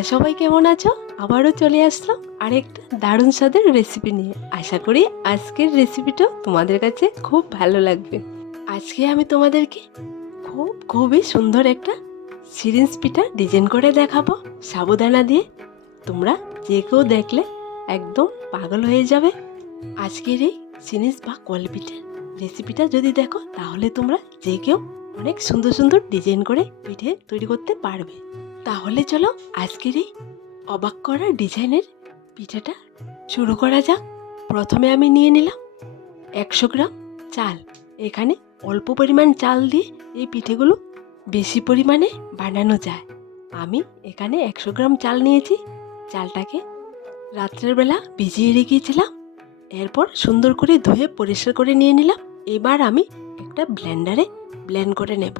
তোমরা সবাই কেমন আছো? আবারও চলে আসলাম আরেকটা দারুণ স্বাদের রেসিপি নিয়ে। আশা করি আজকের রেসিপিটা তোমাদের কাছে খুব ভালো লাগবে। আজকে আমি তোমাদেরকে খুব, খুবই সুন্দর একটা সিরিঞ্জ পিঠা ডিজাইন করে দেখাবো। সাবুদানা দিয়ে। তোমরা যে কেউ দেখলে একদম পাগল হয়ে যাবে। আজকের এই সিরিঞ্জ বা কল পিঠের রেসিপিটা যদি দেখো, তাহলে তোমরা যে কেউ অনেক সুন্দর সুন্দর ডিজাইন করে পিঠে তৈরি করতে পারবে। তাহলে চলো আজকের এই অবাক করা ডিজাইনের পিঠাটা শুরু করা যাক। প্রথমে আমি নিয়ে নিলাম একশো গ্রাম চাল। এখানে অল্প পরিমাণ চাল দিয়ে এই পিঠেগুলো বেশি পরিমাণে বানানো যায়। আমি এখানে একশো গ্রাম চাল নিয়েছি। চালটাকে রাত্রের বেলা ভিজিয়ে রেখেছিলাম। এরপর সুন্দর করে ধুয়ে পরিষ্কার করে নিয়ে নিলাম। এবার আমি একটা ব্লেন্ডারে ব্লেন্ড করে নেব।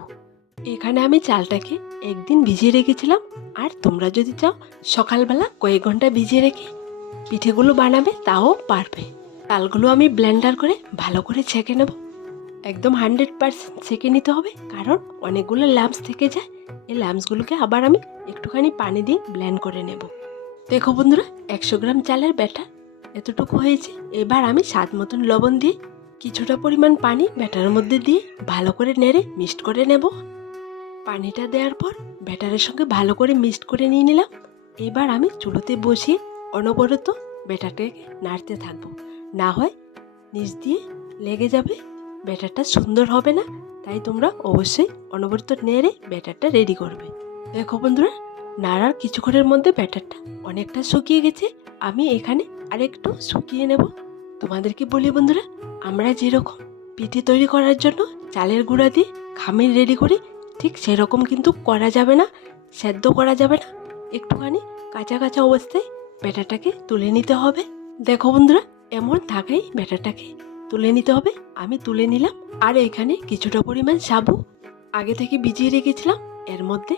এখানে আমি চালটাকে একদিন ভিজিয়ে রেখেছিলাম। আর তোমরা যদি চাও, সকালবেলা কয়েক ঘণ্টা ভিজিয়ে রেখে পিঠেগুলো বানাবে, তাও পারবে। চালগুলো আমি ব্লেন্ডার করে ভালো করে ছেঁকে নেব। একদম হান্ড্রেড পারসেন্ট ছেঁকে নিতে হবে, কারণ অনেকগুলো ল্যাম্পস থেকে যায়। এই ল্যাম্পসগুলোকে আবার আমি একটুখানি পানি দিয়ে ব্লেন্ড করে নেব। দেখো বন্ধুরা, একশো গ্রাম চালের ব্যাটার এতটুকু হয়েছে। এবার আমি স্বাদ মতন লবণ দিয়ে কিছুটা পরিমাণ পানি ব্যাটারের মধ্যে দিয়ে ভালো করে নেড়ে মিক্সড করে নেব। পানিটা দেওয়ার পর ব্যাটারের সঙ্গে ভালো করে মিক্সড করে নিয়ে নিলাম। এবার আমি চুলোতে বসিয়ে অনবরত ব্যাটারটাকে নাড়তে থাকব। না হয় নিচ দিয়ে লেগে যাবে, ব্যাটারটা সুন্দর হবে না, তাই তোমরা অবশ্যই অনবরত নেড়ে ব্যাটারটা রেডি করবে। দেখো বন্ধুরা, নাড়ার কিছুক্ষণের মধ্যে ব্যাটারটা অনেকটা শুকিয়ে গেছে। আমি এখানে আরেকটু শুকিয়ে নেব। তোমাদেরকে বলি বন্ধুরা, আমরা যেরকম পিঠে তৈরি করার জন্য চালের গুঁড়া দিয়ে খামির রেডি করি ঠিক সেরকম কিন্তু করা যাবে না, সেদ্ধ করা যাবে না। একটুখানি কাঁচা কাঁচা অবস্থায় ব্যাটারটাকে তুলে নিতে হবে। দেখো বন্ধুরা, এমন থাকাই ব্যাটারটাকে তুলে নিতে হবে। আমি তুলে নিলাম, আর এখানে কিছুটা পরিমাণ সাবু। আগে থেকে ভিজিয়ে রেখেছিলাম, এর মধ্যে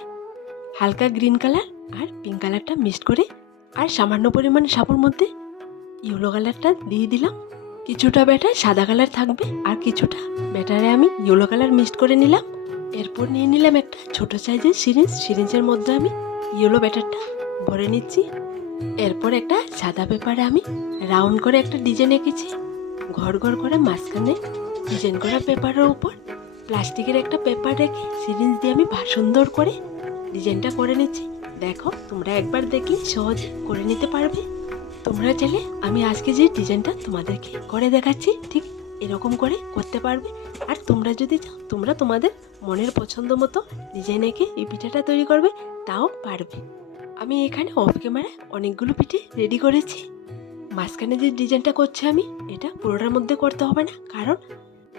হালকা গ্রিন কালার আর পিঙ্ক কালারটা মিক্সড করে, আর সামান্য পরিমাণ সাবুর মধ্যে ইয়েলো কালারটা দিয়ে দিলাম। কিছুটা ব্যাটার সাদা কালার থাকবে, আর কিছুটা ব্যাটারে আমি ইয়েলো কালার মিক্সড করে নিলাম। এরপর নিয়ে নিলাম একটা ছোট সাইজের সিরিঞ্জ। সিরিঞ্জের মধ্যে আমি ইয়েলো ব্যাটারটা ভরে নিচ্ছি। এরপর একটা সাদা পেপারে আমি রাউন্ড করে একটা ডিজাইন এঁকেছি। ঘর ঘর করে মাঝখানে ডিজাইন করা পেপারের উপর প্লাস্টিকের একটা পেপার রেখে সিরিঞ্জ দিয়ে আমি সুন্দর করে ডিজাইনটা করে নিচ্ছি। দেখো, তোমরা একবার দেখলে সহজে করে নিতে পারবে। তোমরা চাইলে আমি আজকে যে ডিজাইনটা তোমাদেরকে করে দেখাচ্ছি, ঠিক এরকম করে করতে পারবে। আর তোমরা যদি চাও, তোমরা তোমাদের মনের পছন্দ মতো ডিজাইন এঁকে এই পিঠাটা তৈরি করবে, তাও পারবে। আমি এখানে অফ ক্যামেরায় অনেকগুলো পিঠে রেডি করেছি। মাঝখানে যে ডিজাইনটা করছি আমি, এটা পুরোটার মধ্যে করতে হবে না, কারণ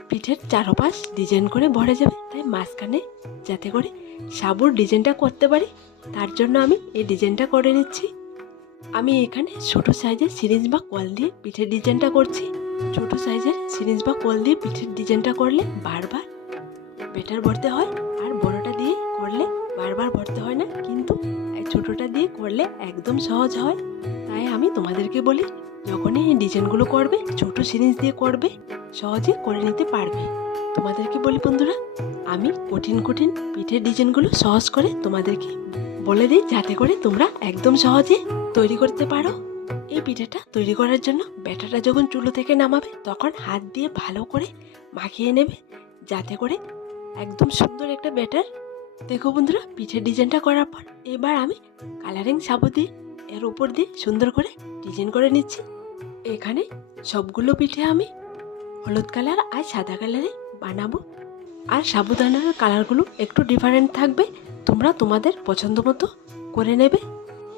পিঠের চারপাশ ডিজাইন করে ভরে যাবে। তাই মাঝখানে যাতে করে সাবুর ডিজাইনটা করতে পারি, তার জন্য আমি এই ডিজাইনটা করে নিচ্ছি। আমি এখানে ছোটো সাইজের সিরিঞ্জ বা কল দিয়ে পিঠের ডিজাইনটা করছি। ছোট সাইজের সিরিঞ্জ বা কল দিয়ে পিঠের ডিজাইনটা করলে বারবার বেটার ভরতে হয় আর বড়টা দিয়ে করলে বারবার ভরতে হয় না। কিন্তু ছোটোটা দিয়ে করলে একদম সহজ হয়। তাই আমি তোমাদেরকে বলি, যখনই এই ডিজাইনগুলো করবে, ছোট সিরিঞ্জ দিয়ে করবে, সহজে করে নিতে পারবে। তোমাদেরকে বলি বন্ধুরা, আমি কঠিন কঠিন পিঠের ডিজাইনগুলো সহজ করে তোমাদেরকে বলে দিই, যাতে করে তোমরা একদম সহজে তৈরি করতে পারো। এই পিঠাটা তৈরি করার জন্য ব্যাটাটা যখন চুলো থেকে নামাবে, তখন হাত দিয়ে ভালো করে মাখিয়ে নেবে, যাতে করে একদম সুন্দর একটা ব্যাটার। দেখো বন্ধুরা, পিঠের ডিজাইনটা করার পর এবার আমি কালারিং সাবু দিয়ে এর উপর দিয়ে সুন্দর করে ডিজাইন করে নিচ্ছি। এখানে সবগুলো পিঠে আমি হলুদ কালার আর সাদা কালারে বানাবো। আর সাবুদানার কালারগুলো একটু ডিফারেন্ট থাকবে, তোমরা তোমাদের পছন্দ মতো করে নেবে।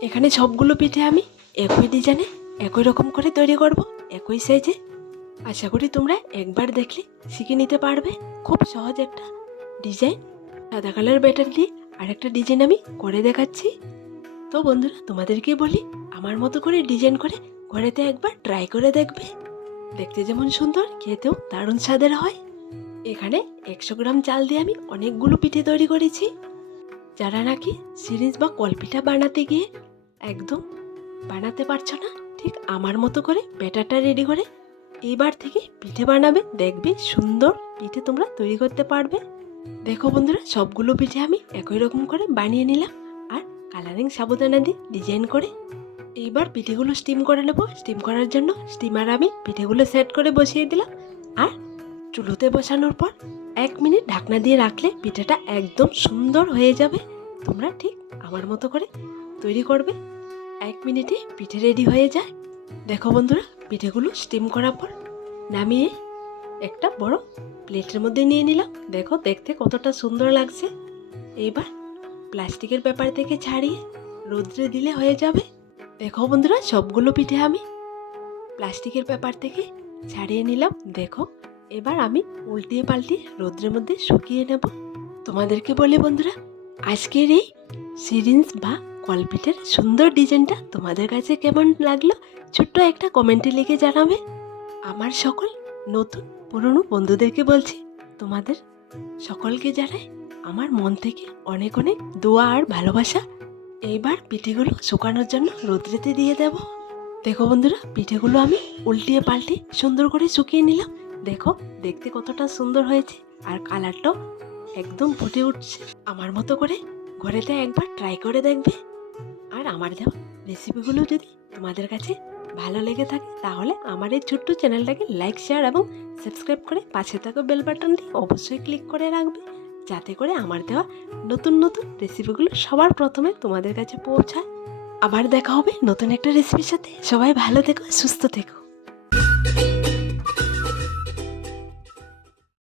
এখানে সবগুলো পিঠে আমি একই ডিজাইনে একই রকম করে তৈরি করব, একই সাইজে আশা করি তোমরা একবার দেখলে শিখে নিতে পারবে। খুব সহজ একটা ডিজাইন। সাদা কালার ব্যাটার দিয়ে আরেকটা ডিজাইন আমি করে দেখাচ্ছি। তো বন্ধুরা তোমাদেরকে বলি, আমার মতো করে ডিজাইন করে ঘরেতে একবার ট্রাই করে দেখবে। দেখতে যেমন সুন্দর, খেতেও দারুণ স্বাদের হয়। এখানে একশো গ্রাম চাল দিয়ে আমি অনেকগুলো পিঠে তৈরি করেছি। যারা নাকি সিরিজ বা কলপিঠা বানাতে গিয়ে একদম বানাতে পারছ না? ঠিক আমার মতো করে ব্যাটারটা রেডি করে। এইবার থেকে পিঠে বানাবে, দেখবে সুন্দর পিঠে তোমরা তৈরি করতে পারবে। দেখো বন্ধুরা, সবগুলো পিঠে আমি একই রকম করে বানিয়ে নিলাম আর কালারিং সাবুদানা দিয়ে ডিজাইন করে। এইবার পিঠেগুলো স্টিম করে নেব। স্টিম করার জন্য স্টিমার আমি পিঠেগুলো সেট করে বসিয়ে দিলাম আর চুলোতে বসানোর পর এক মিনিট ঢাকনা দিয়ে রাখলে পিঠেটা একদম সুন্দর হয়ে যাবে। তোমরা ঠিক আমার মতো করে তৈরি করবে। এক মিনিটে পিঠে রেডি হয়ে যায়। দেখো বন্ধুরা, পিঠেগুলো স্টিম করার পর নামিয়ে একটা বড় প্লেটের মধ্যে নিয়ে নিলাম। দেখো, দেখতে কতটা সুন্দর লাগছে। এইবার প্লাস্টিকের পেপার থেকে ছাড়িয়ে রোদ্রে দিলে হয়ে যাবে। দেখো বন্ধুরা, সবগুলো পিঠে আমি প্লাস্টিকের পেপার থেকে ছাড়িয়ে নিলাম। দেখো, এবার আমি উল্টিয়ে পাল্টিয়ে রোদ্রের মধ্যে শুকিয়ে নেব। তোমাদেরকে বলি বন্ধুরা, আজকের এই সিরিঞ্জ বা কলপিঠের সুন্দর ডিজাইনটা তোমাদের কাছে কেমন লাগল? ছোট্ট একটা কমেন্টে লিখে জানাবে। আমার সকল নতুন পুরনো বন্ধুদেরকে বলছি, তোমাদের সকলকে জানাই আমার মন থেকে অনেক অনেক দোয়া আর ভালোবাসা। এইবার পিঠেগুলো শুকানোর জন্য রোদ্রেতে দিয়ে দেব। দেখো বন্ধুরা, পিঠেগুলো আমি উল্টিয়ে পাল্টে সুন্দর করে শুকিয়ে নিলাম। দেখো, দেখতে কতটা সুন্দর হয়েছে আর কালারটাও একদম ফুটে উঠছে। আমার মতো করে ঘরেতে একবার ট্রাই করে দেখবে। আর আমার দেওয়া রেসিপিগুলো যদি তোমাদের কাছে ভালো লেগে থাকে, তাহলে আমার এই ছোট্ট চ্যানেলটাকে লাইক শেয়ার এবং সাবস্ক্রাইব করে পাশে থাকা বেল বাটনটি অবশ্যই ক্লিক করে রাখবে। যাতে করে আমার দেওয়া নতুন নতুন রেসিপিগুলো সবার প্রথমে তোমাদের কাছে পৌঁছায়। আবার দেখা হবে নতুন একটা রেসিপির সাথে। সবাই ভালো থেকো, সুস্থ থেকো।